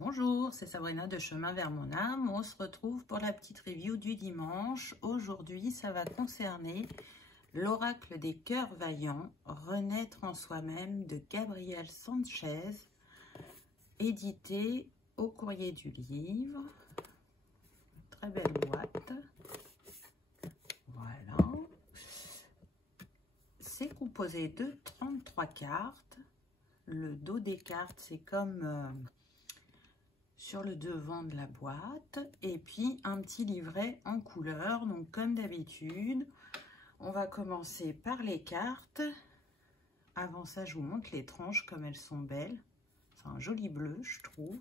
Bonjour, c'est Sabrina de Chemin vers mon âme. On se retrouve pour la petite review du dimanche. Aujourd'hui, ça va concerner l'oracle des cœurs vaillants, renaître en soi-même de Gabriel Sanchez, édité au Courrier du Livre. Très belle boîte. Voilà. C'est composé de 33 cartes. Le dos des cartes, c'est comme sur le devant de la boîte, et puis un petit livret en couleur. Donc comme d'habitude, on va commencer par les cartes. Avant ça, je vous montre les tranches comme elles sont belles. C'est un joli bleu, je trouve.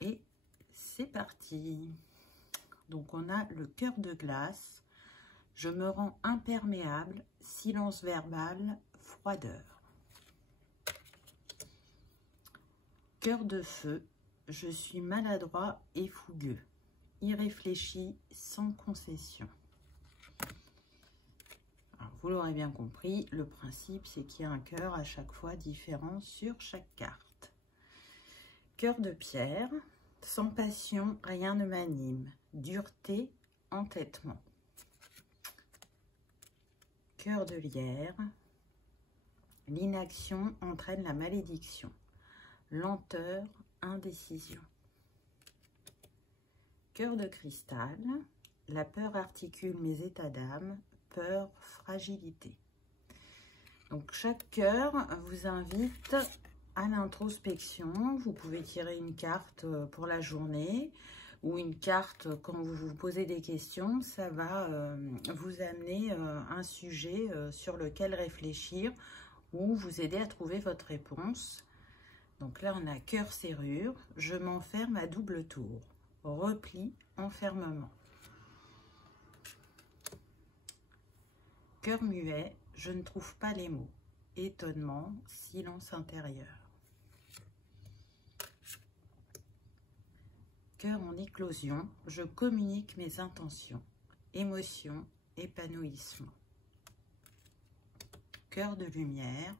Et c'est parti. Donc on a le cœur de glace. Je me rends imperméable, silence verbal, froideur. Cœur de feu. Je suis maladroit et fougueux, irréfléchi, sans concession. Alors, vous l'aurez bien compris, le principe, c'est qu'il y a un cœur à chaque fois différent sur chaque carte. Cœur de pierre, sans passion, rien ne m'anime, dureté, entêtement. Cœur de lierre, l'inaction entraîne la malédiction, lenteur, indécision. Cœur de cristal, la peur articule mes états d'âme, peur, fragilité. Donc chaque cœur vous invite à l'introspection. Vous pouvez tirer une carte pour la journée ou une carte quand vous vous posez des questions. Ça va vous amener un sujet sur lequel réfléchir ou vous aider à trouver votre réponse. Donc là, on a cœur serrure, je m'enferme à double tour, repli, enfermement. Cœur muet, je ne trouve pas les mots, étonnement, silence intérieur. Cœur en éclosion, je communique mes intentions, émotion, épanouissement. Cœur de lumière,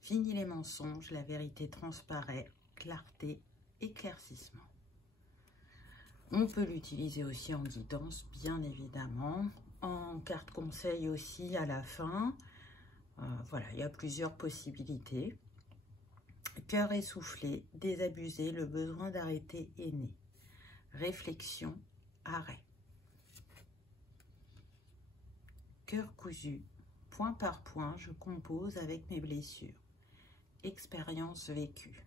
fini les mensonges, la vérité transparaît, clarté, éclaircissement. On peut l'utiliser aussi en guidance, bien évidemment, en carte conseil aussi à la fin. Voilà, il y a plusieurs possibilités. Cœur essoufflé, désabusé, le besoin d'arrêter est né. Réflexion, arrêt. Cœur cousu, point par point, je compose avec mes blessures. Expérience vécue.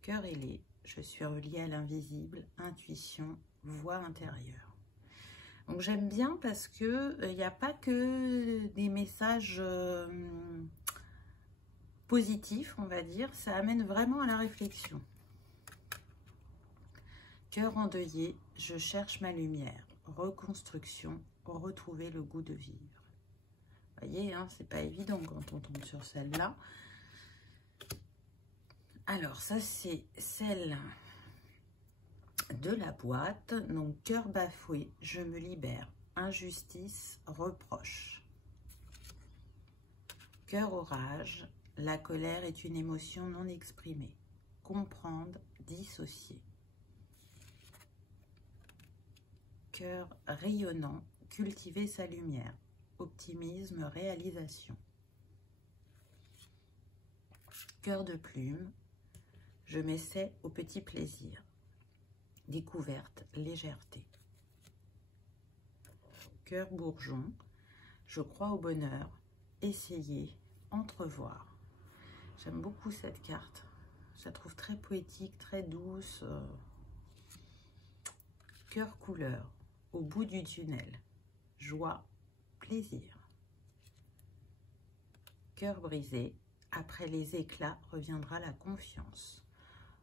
Cœur ailé, je suis reliée à l'invisible, intuition, voix intérieure. Donc j'aime bien parce que il n'y a pas que des messages positifs, on va dire, ça amène vraiment à la réflexion. Cœur endeuillé, je cherche ma lumière, reconstruction, retrouver le goût de vivre. Vous voyez, hein, c'est pas évident quand on tombe sur celle-là. Alors, ça, c'est celle de la boîte. Donc, cœur bafoué, je me libère. Injustice, reproche. Cœur orage, la colère est une émotion non exprimée. Comprendre, dissocier. Cœur rayonnant, cultiver sa lumière. Optimisme, réalisation. Cœur de plume, je m'essaie au petit plaisir. Découverte, légèreté. Cœur bourgeon, je crois au bonheur. Essayer, entrevoir. J'aime beaucoup cette carte. Je la trouve très poétique, très douce. Cœur couleur, au bout du tunnel. Joie, plaisir. Cœur brisé, après les éclats reviendra la confiance.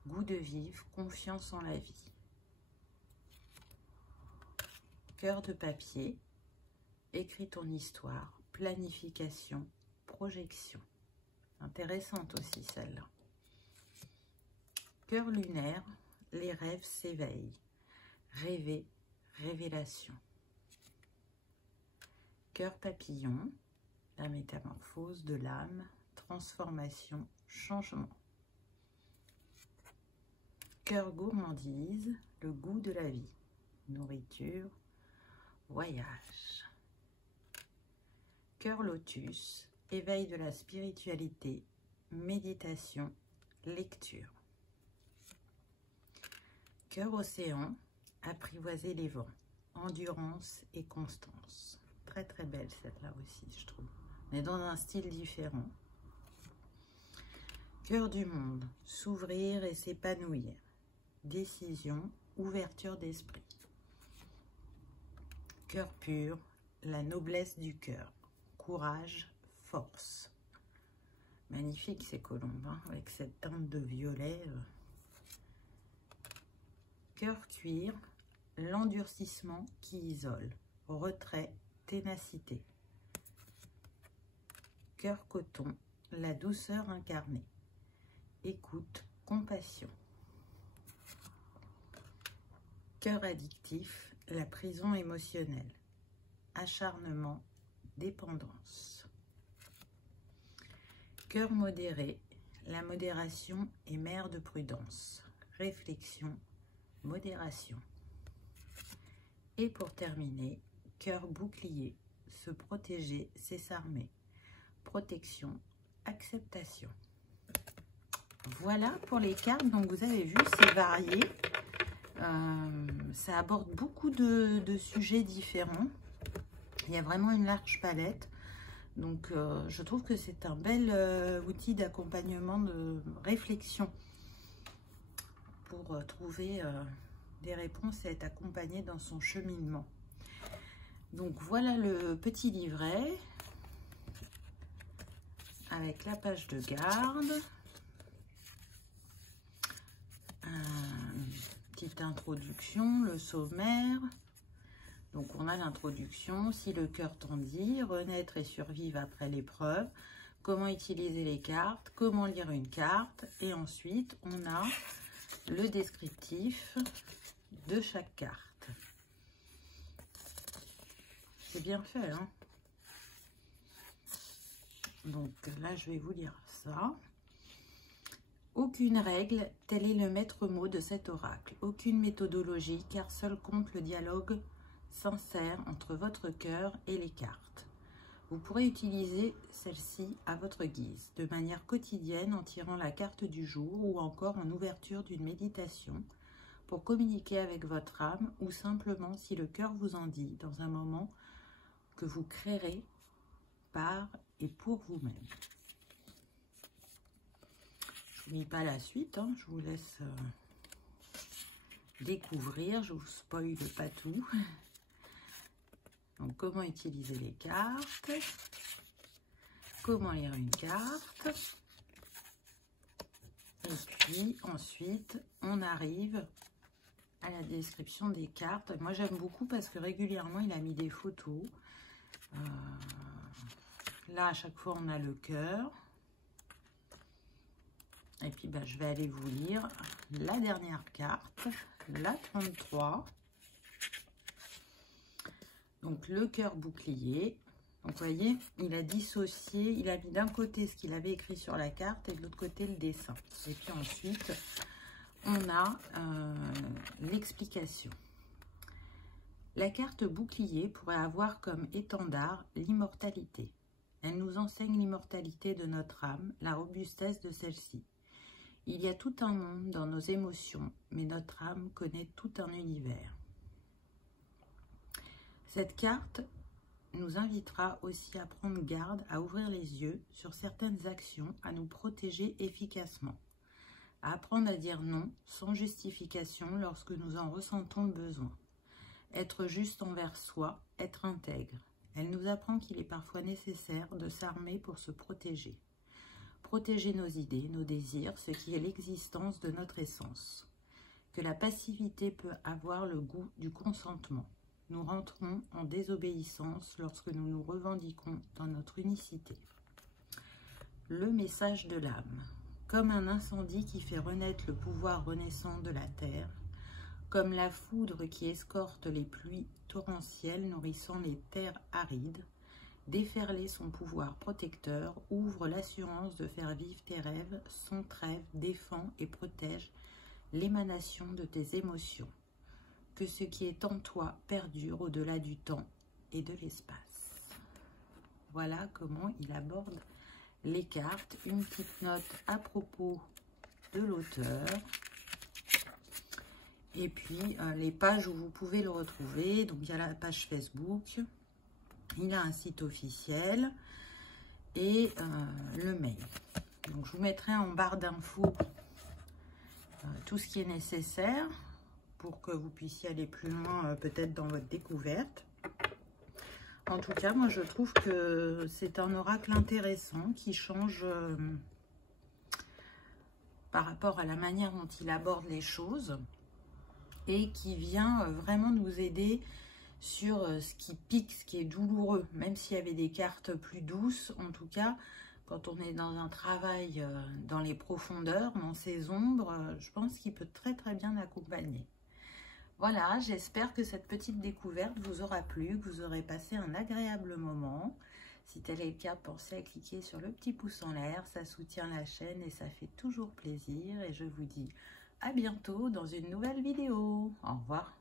Goût de vivre, confiance en la vie. Cœur de papier, écris ton histoire, planification, projection. Intéressante aussi celle-là. Cœur lunaire, les rêves s'éveillent. Rêver, révélation. Cœur papillon, la métamorphose de l'âme, transformation, changement. Cœur gourmandise, le goût de la vie. Nourriture, voyage. Cœur lotus, éveil de la spiritualité, méditation, lecture. Cœur océan, apprivoiser les vents, endurance et constance. Très très belle celle-là aussi, je trouve. On est dans un style différent. Cœur du monde, s'ouvrir et s'épanouir. Décision, ouverture d'esprit. Cœur pur, la noblesse du cœur. Courage, force. Magnifique ces colombes, hein, avec cette teinte de violet. Cœur cuir, l'endurcissement qui isole. Retrait, ténacité. Cœur coton, la douceur incarnée. Écoute, compassion. Cœur addictif, la prison émotionnelle. Acharnement, dépendance. Cœur modéré, la modération est mère de prudence. Réflexion, modération. Et pour terminer, cœur bouclier, se protéger, c'est s'armer. Protection, acceptation. Voilà pour les cartes. Donc vous avez vu, c'est varié. Ça aborde beaucoup de sujets différents. Il y a vraiment une large palette. Donc je trouve que c'est un bel outil d'accompagnement, de réflexion pour trouver des réponses et être accompagné dans son cheminement. Donc voilà le petit livret avec la page de garde. Petite introduction, le sommaire. Donc on a l'introduction, si le cœur t'en dit, renaître et survivre après l'épreuve, comment utiliser les cartes, comment lire une carte, et ensuite on a le descriptif de chaque carte. C'est bien fait, hein? Donc là je vais vous lire ça. Aucune règle, tel est le maître mot de cet oracle. Aucune méthodologie, car seul compte le dialogue sincère entre votre cœur et les cartes. Vous pourrez utiliser celle-ci à votre guise, de manière quotidienne en tirant la carte du jour ou encore en ouverture d'une méditation pour communiquer avec votre âme ou simplement si le cœur vous en dit dans un moment que vous créerez par et pour vous-même. Je ne vous lis pas la suite, hein, je vous laisse découvrir, je ne vous spoile pas tout. Donc, comment utiliser les cartes, comment lire une carte, et puis ensuite, on arrive à la description des cartes. Moi, j'aime beaucoup parce que régulièrement, il a mis des photos. Là, à chaque fois, on a le cœur. Et puis, bah, je vais aller vous lire la dernière carte, la 33. Donc, le cœur bouclier. Donc, vous voyez, il a dissocié, il a mis d'un côté ce qu'il avait écrit sur la carte et de l'autre côté le dessin. Et puis ensuite, on a l'explication. La carte bouclier pourrait avoir comme étendard l'immortalité. Elle nous enseigne l'immortalité de notre âme, la robustesse de celle-ci. Il y a tout un monde dans nos émotions, mais notre âme connaît tout un univers. Cette carte nous invitera aussi à prendre garde, à ouvrir les yeux sur certaines actions, à nous protéger efficacement, à apprendre à dire non sans justification lorsque nous en ressentons le besoin, être juste envers soi, être intègre. Elle nous apprend qu'il est parfois nécessaire de s'armer pour se protéger. Protéger nos idées, nos désirs, ce qui est l'existence de notre essence. Que la passivité peut avoir le goût du consentement. Nous rentrons en désobéissance lorsque nous nous revendiquons dans notre unicité. Le message de l'âme. Comme un incendie qui fait renaître le pouvoir renaissant de la terre, comme la foudre qui escorte les pluies torrentielles nourrissant les terres arides, déferler son pouvoir protecteur ouvre l'assurance de faire vivre tes rêves, son trêve, défend et protège l'émanation de tes émotions. Que ce qui est en toi perdure au-delà du temps et de l'espace. Voilà comment il aborde les cartes. Une petite note à propos de l'auteur. Et puis les pages où vous pouvez le retrouver. Donc il y a la page Facebook. Il a un site officiel. Et le mail. Donc je vous mettrai en barre d'infos tout ce qui est nécessaire pour que vous puissiez aller plus loin peut-être dans votre découverte. En tout cas, moi je trouve que c'est un oracle intéressant qui change par rapport à la manière dont il aborde les choses et qui vient vraiment nous aider sur ce qui pique, ce qui est douloureux. Même s'il y avait des cartes plus douces, en tout cas, quand on est dans un travail dans les profondeurs, dans ces ombres, je pense qu'il peut très très bien accompagner. Voilà, j'espère que cette petite découverte vous aura plu, que vous aurez passé un agréable moment. Si tel est le cas, pensez à cliquer sur le petit pouce en l'air, ça soutient la chaîne et ça fait toujours plaisir. Et je vous dis à bientôt dans une nouvelle vidéo. Au revoir.